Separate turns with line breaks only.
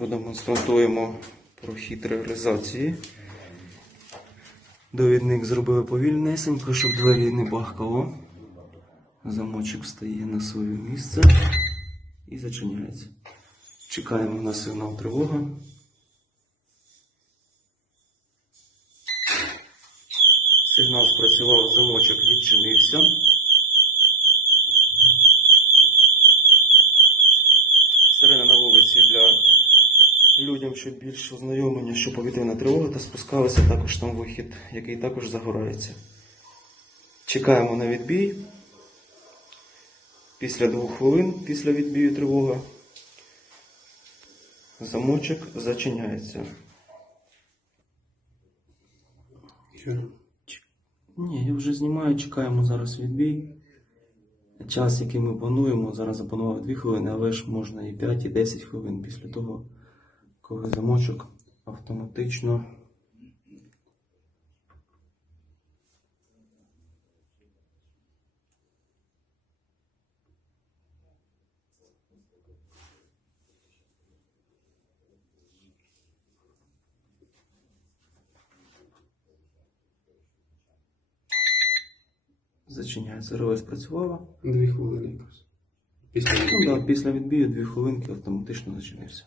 Продемонструємо прохід реалізації. Довідник зробили повільнесенько, щоб двері не бахкало. Замочок стає на своє місце і зачиняється. Чекаємо на сигнал тривога. Сигнал спрацював, замочок відчинився. Сирена людям, що більш ознайомлення, що повітряна тривога, та спускалися також там вихід, який також загорається. Чекаємо на відбій. Після двох хвилин після відбію тривога замочок зачиняється. Ні, я вже знімаю, чекаємо зараз відбій. Час, який ми плануємо, зараз запланував 2 хвилини, але ж можна і 5, і 10 хвилин після того, коли замочок автоматично. Зачиняється. Реле спрацювала.
Дві хвилини якраз. Після
Ну, да, після відбію 2 хвилинки автоматично зачинився.